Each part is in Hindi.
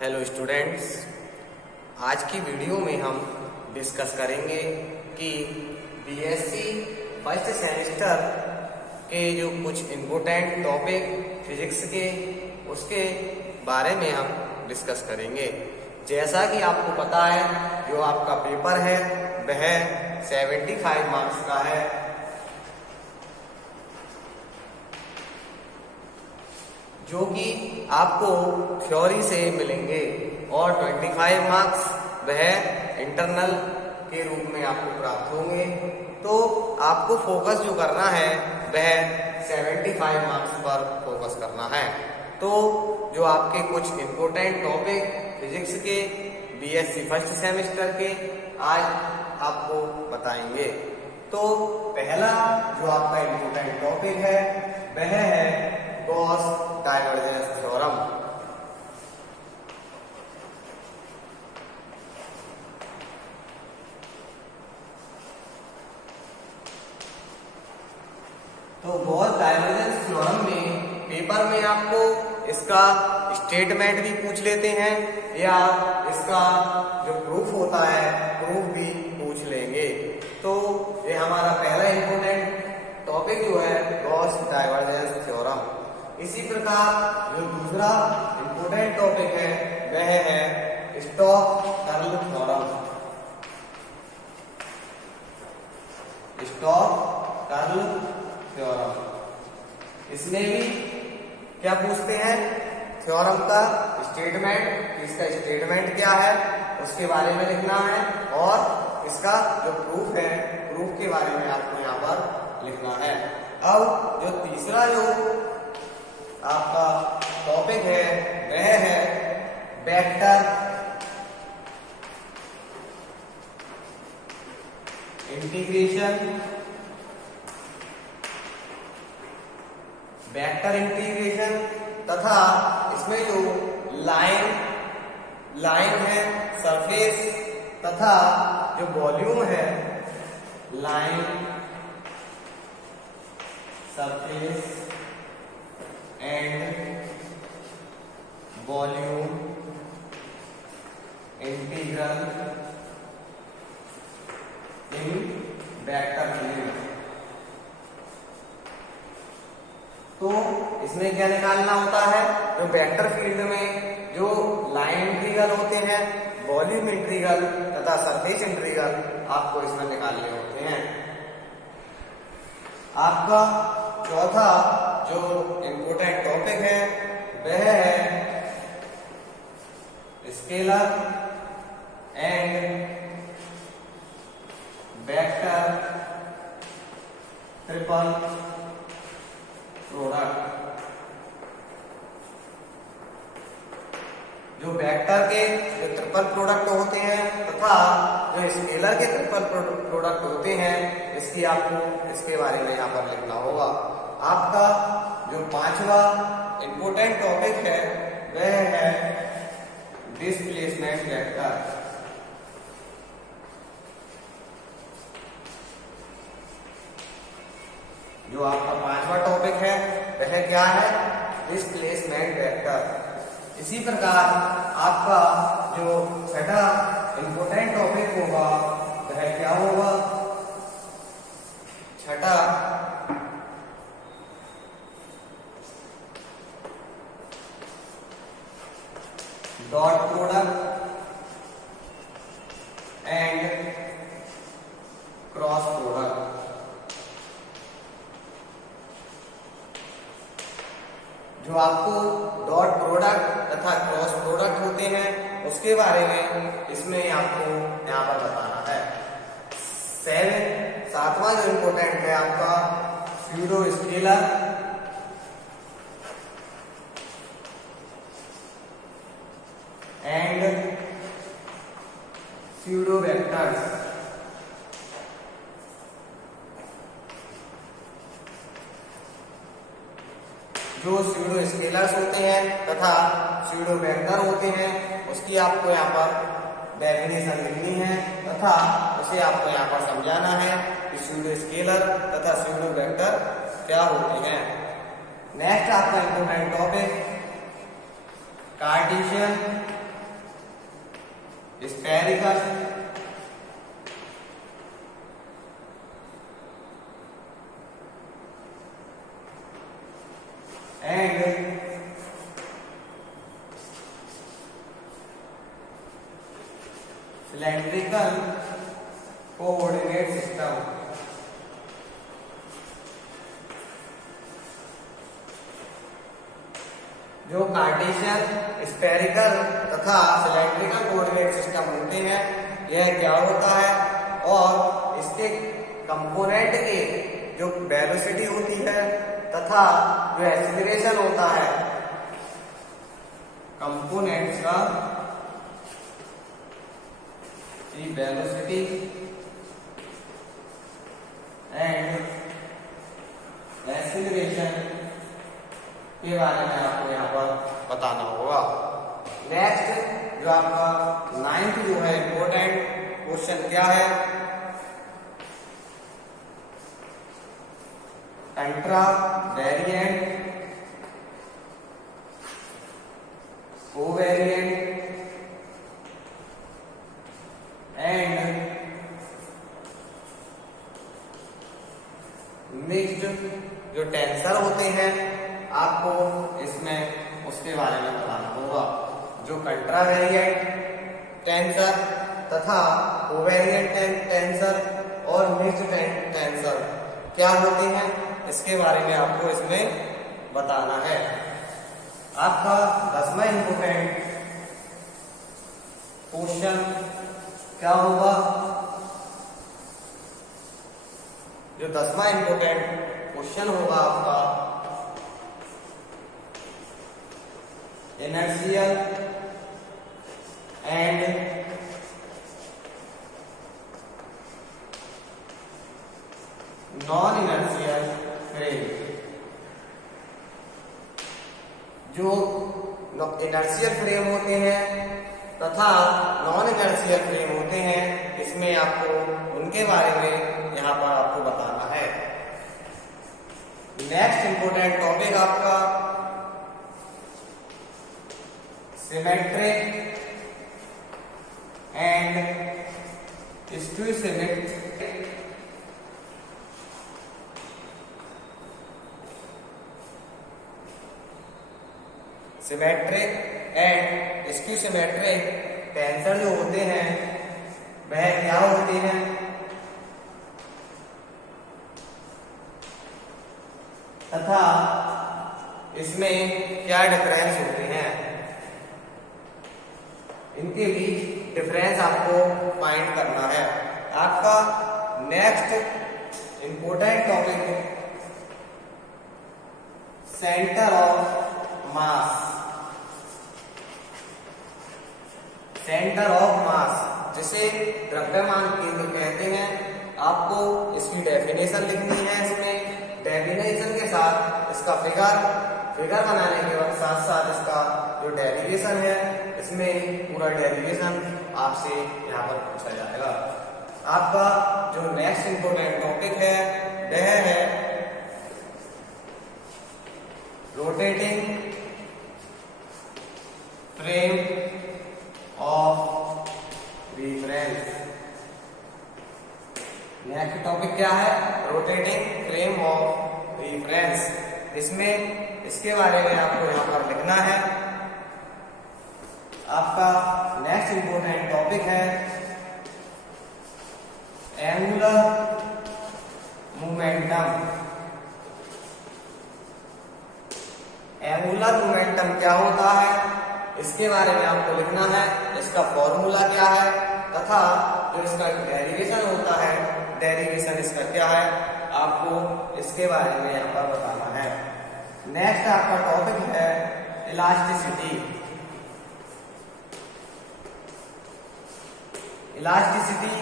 हेलो स्टूडेंट्स, आज की वीडियो में हम डिस्कस करेंगे कि बीएससी फर्स्ट सेमेस्टर के जो कुछ इम्पोर्टेंट टॉपिक फिजिक्स के उसके बारे में हम डिस्कस करेंगे। जैसा कि आपको पता है, जो आपका पेपर है वह 75 मार्क्स का है, जो कि आपको थ्योरी से मिलेंगे और 25 मार्क्स वह इंटरनल के रूप में आपको प्राप्त होंगे। तो आपको फोकस जो करना है वह 75 मार्क्स पर फोकस करना है। तो जो आपके कुछ इम्पोर्टेंट टॉपिक फिजिक्स के बीएससी फर्स्ट सेमेस्टर के आज आपको बताएंगे। तो पहला जो आपका इम्पोर्टेंट टॉपिक है वह है गॉस डाइवर्जेंस थ्योरम। तो गॉस डाइवर्जेंस थ्योरम में पेपर में आपको इसका स्टेटमेंट भी पूछ लेते हैं या इसका जो प्रूफ होता है प्रूफ भी पूछ लेंगे। तो ये हमारा पहला इंपोर्टेंट टॉपिक जो है गॉस डाइवर्जेंस थ्योरम। इसी प्रकार जो दूसरा इंपोर्टेंट टॉपिक है वह है Stokes curl theorem. Stokes curl theorem, इसमें भी क्या पूछते हैं, थ्योरम का स्टेटमेंट, इसका स्टेटमेंट क्या है उसके बारे में लिखना है और इसका जो प्रूफ है प्रूफ के बारे में आपको यहाँ पर लिखना है। अब जो तीसरा जो आपका टॉपिक है वह है वेक्टर इंटीग्रेशन। वेक्टर इंटीग्रेशन तथा इसमें जो लाइन है, सरफेस तथा जो वॉल्यूम है, line, surface and volume integral in vector field. तो इसमें क्या निकालना होता है, जो वेक्टर फील्ड में जो लाइन इंटीग्रल होते हैं, वॉल्यूम इंटीग्रल तथा सरफेस इंटीग्रल आपको इसमें निकालने होते हैं। आपका चौथा जो इम्पोर्टेंट टॉपिक है वह है scalar and vector triple product. जो वेक्टर के जो ट्रिपल प्रोडक्ट होते हैं तथा जो स्केलर के ट्रिपल प्रोडक्ट होते हैं, इसकी आपको इसके बारे में यहाँ पर लिखना होगा। आपका जो पांचवा इंपोर्टेंट टॉपिक है वह है डिस्प्लेसमेंट वेक्टर। जो आपका पांचवा टॉपिक है वह क्या है, डिस्प्लेसमेंट वेक्टर। इसी प्रकार आपका जो छठा इंपोर्टेंट टॉपिक होगा वह क्या होगा, छठा dot product and cross product. जो आपको डॉट प्रोडक्ट तथा क्रॉस प्रोडक्ट होते हैं उसके बारे में इसमें आपको यहाँ पर बताना है। सातवां जो इंपोर्टेंट है आपका pseudo scalar and pseudo vectors. जो स्यूडो स्केलर्स होते हैं तथा स्यूडो वेक्टर होते हैं उसकी आपको यहाँ पर डेफिनेशन लिखनी है तथा उसे आपको यहाँ पर समझाना है कि स्यूडो स्केलर तथा स्यूडो वेक्टर क्या होते हैं। नेक्स्ट आपका important topic Cartesian spherical and cylindrical coordinate system. जो कार्टेशियन, स्फेरिकल तथा सिलेंड्रिकल कोऑर्डिनेट सिस्टम होते हैं, यह क्या होता है और इसके कंपोनेंट के जो वेलोसिटी होती है तथा जो एक्सीलरेशन होता है, कंपोनेंट्स का वेलोसिटी एंड एक्सीलरेशन के बारे में आपको यहाँ पर बताना होगा। नेक्स्ट जो आपका 9th जो है इंपॉर्टेंट क्वेश्चन क्या है, intra variant, covariant and mixed जो टेंसर होते हैं, आपको इसमें उसके बारे में बताना होगा। जो कंट्रा वेरिएंट टेंसर तथा कोवेरिएंट टेंसर और मिक्स्ड टेंसर क्या होते हैं, इसके बारे में आपको इसमें बताना है। आपका 10वां इंपॉर्टेंट क्वेश्चन क्या होगा, जो 10वां इंपॉर्टेंट क्वेश्चन होगा आपका inertial and non inertial frame. जो इनर्शियल फ्रेम होते हैं तथा नॉन इनर्शियल फ्रेम होते हैं, इसमें आपको उनके बारे में यहाँ पर आपको बताना है। नेक्स्ट इंपॉर्टेंट टॉपिक आपका symmetric and skew symmetric. Symmetric and skew symmetric tensor जो होते हैं वह क्या होते हैं, तथा इसमें क्या डिफरेंस होते हैं, इनके बीच डिफरेंस आपको फाइंड करना है। आपका next important topic centre of mass. Centre of mass जिसे द्रव्यमान केंद्र कहते हैं, आपको इसकी डेफिनेशन लिखनी है। इसमें डेफिनेशन के साथ इसका फिगर बनाने के वक्त साथ साथ इसका जो डेरिवेशन है, इसमें पूरा डेरिवेशन आपसे यहाँ पर पूछा जाएगा। आपका जो नेक्स्ट इंपॉर्टेंट टॉपिक है वह है rotating frame of reference. Next topic क्या है, रोटेटिंग फ्रेम ऑफ रिफरेंस। इसमें इसके बारे में आपको यहाँ पर लिखना है। आपका नेक्स्ट इंपॉर्टेंट टॉपिक है एंगुलर मोमेंटम। एंगुलर मोमेंटम क्या होता है, इसके बारे में आपको लिखना है। इसका फॉर्मूला क्या है तथा जो इसका डेरिवेशन होता है, डेरिवेशन इसका क्या है, आपको इसके बारे में यहाँ पर बताना है। नेक्स्ट आपका टॉपिक है इलास्टिसिटी। इलास्टिसिटी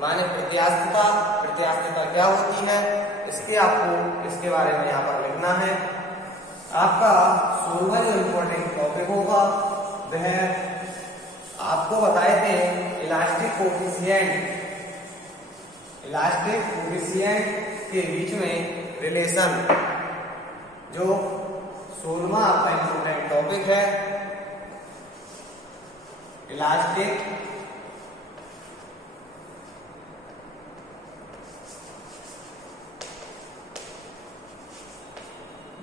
माने प्रत्यास्थता। प्रत्यास्थता क्या होती है, इसके बारे में यहाँ पर लिखना है। आपका 16वां जो इम्पोर्टेंट टॉपिक होगा वह आपको बताए थे इलास्टिक कोफिशिएंट। इलास्टिक कोफिशिएंट के बीच में रिलेशन, जो 16वां आपका इम्पोर्टेंट टॉपिक है इलास्टिक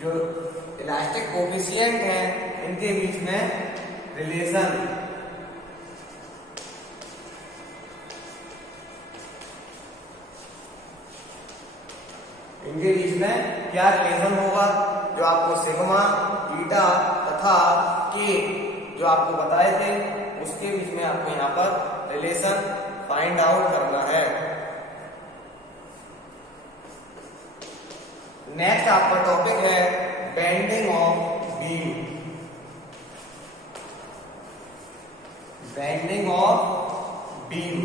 जो इलास्टिक कोफिशिएंट है इनके बीच में रिलेशन, इनके बीच में क्या रिलेशन होगा, जो आपको सिग्मा, ईटा तथा के जो आपको बताए थे उसके बीच में आपको यहाँ पर रिलेशन फाइंड आउट करना है। नेक्स्ट आपका टॉपिक है bending of beam. Bending of beam,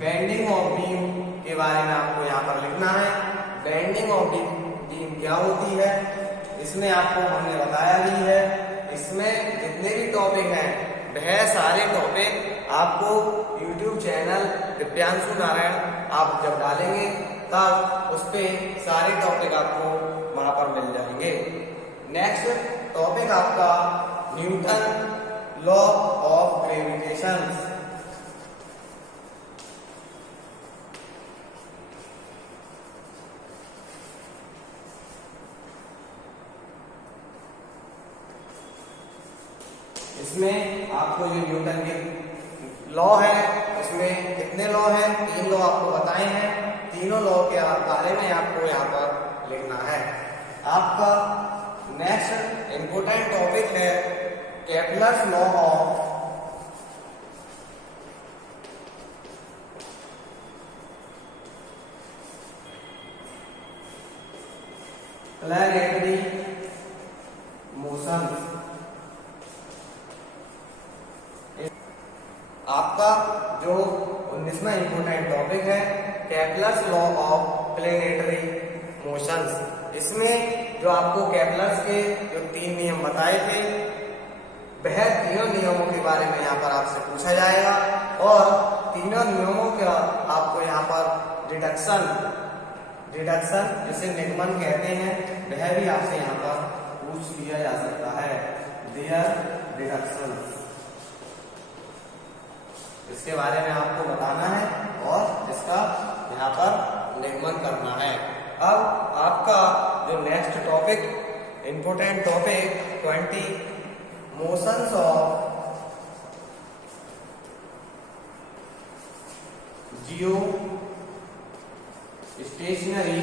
bending of beam के बारे में आपको यहाँ पर लिखना है। बेंडिंग ऑफ बीम क्या होती है, इसमें आपको हमने बताया भी है। इसमें जितने भी टॉपिक हैं वह सारे टॉपिक आपको YouTube चैनल दिव्यांशु नारायण आप जब डालेंगे तब उस पे सारे टॉपिक आपको वहां पर मिल जाएंगे। नेक्स्ट टॉपिक आपका न्यूटन लॉ ऑफ ग्रेविटेशन। इसमें आपको ये न्यूटन के लॉ है, उसमें कितने लॉ हैं, 3 लॉ आपको बताए हैं। तीनों लॉ के बारे में आपको यहाँ पर लिखना है। आपका नेक्स्ट इंपोर्टेंट टॉपिक है Kepler's law of planetary motion. आपका जो 19वां इंपोर्टेंट टॉपिक है Kepler's law of planetary motions. इसमें जो आपको केपलर्स के जो 3 नियम बताए थे वह तीनों नियमों के बारे में यहाँ पर आपसे पूछा जाएगा और तीनों नियमों का आपको यहाँ पर डिडक्शन जिसे निगमन कहते हैं वह भी आपसे यहाँ पर पूछ लिया जा सकता है। देयर डिडक्शन, इसके बारे में आपको बताना है और इसका यहाँ पर निगमन करना है। अब आपका जो next topic important topic 20 motions of Jio stationery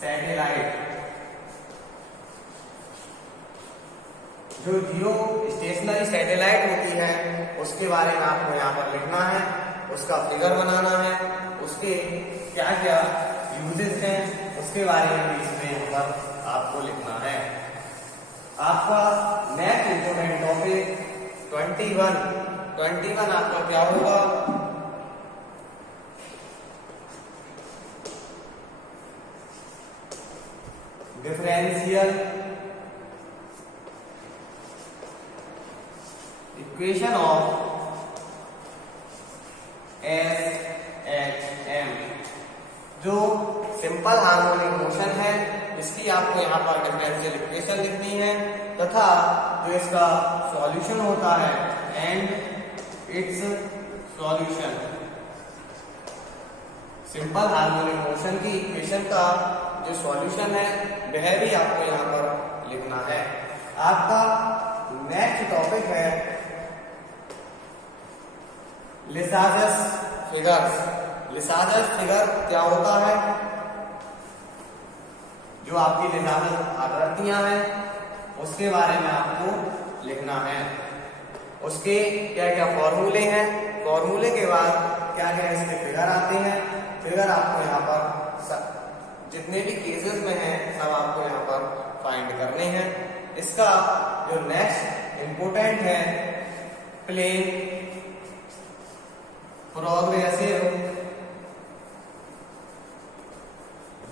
satellite. जो जियो स्टेशनरी सैटेलाइट होती है उसके बारे में आपको यहाँ पर लिखना है, उसका फिगर बनाना है, उसके क्या क्या यूजेस हैं उसके बारे में भी इसमें यहाँ पर आपको लिखना है। आपका नेक्स्ट इंपोर्टेंट टॉपिक 21 आपका क्या होगा, डिफरेंशियल इक्वेशन ऑफ SHM। जो सिंपल हार्मोनिक मोशन है इसकी आपको यहाँ पर डिफरेंशियल इक्वेशन लिखनी है तथा जो इसका सॉल्यूशन होता है and it's solution. Simple harmonic motion की इक्वेशन का जो सॉल्यूशन है वह भी आपको यहाँ पर लिखना है। आपका नेक्स्ट टॉपिक है लिसाजस फिगर्स। लिसाजस फिगर क्या होता है, जो आपकी लिसाजस आकृतियां हैं उसके बारे में आपको लिखना है। उसके क्या क्या फॉर्मूले हैं, फॉर्मूले के बाद क्या क्या इसके फिगर आते हैं। फिगर आपको यहाँ पर जितने भी केसेस में हैं सब आपको यहाँ पर फाइंड करने हैं। इसका जो नेक्स्ट इंपोर्टेंट है प्लेन प्रोग्रेसिव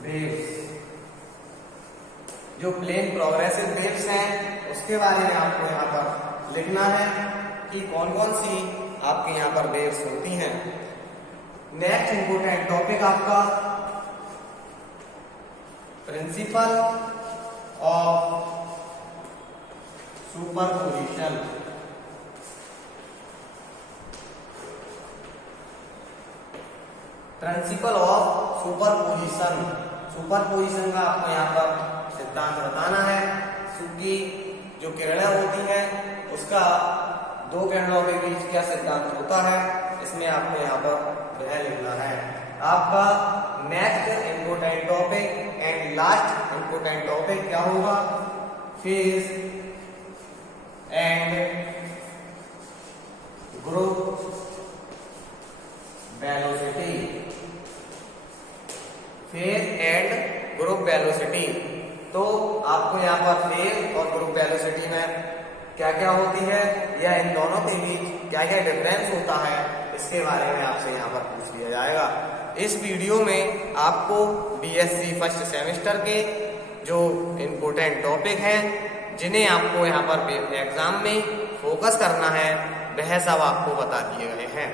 वेव्स। जो प्लेन प्रोग्रेसिव वेव्स हैं उसके बारे में आपको यहाँ पर लिखना है कि कौन कौन सी आपके यहाँ पर वेव्स होती हैं। नेक्स्ट इंपोर्टेंट टॉपिक आपका principle of superposition. Principle of superposition. Superposition का आपको यहाँ पर सिद्धांत बताना है। क्योंकि जो किरणें होती हैं उसका दो किरणों के बीच क्या सिद्धांत होता है, इसमें आपको यहाँ पर वह लिखना है। आपका next important topic and last important topic क्या होगा, phase and group velocity. Phase and group velocity, तो आपको यहाँ पर फेज और ग्रुप वेलोसिटी में क्या क्या होती है या इन दोनों के बीच क्या क्या डिफरेंस होता है, इसके बारे में आपसे यहाँ पर पूछ लिया जाएगा। इस वीडियो में आपको बीएससी फर्स्ट सेमेस्टर के जो इम्पोर्टेंट टॉपिक हैं जिन्हें आपको यहाँ पर एग्जाम में फोकस करना है, वह सब आपको बता दिए गए हैं।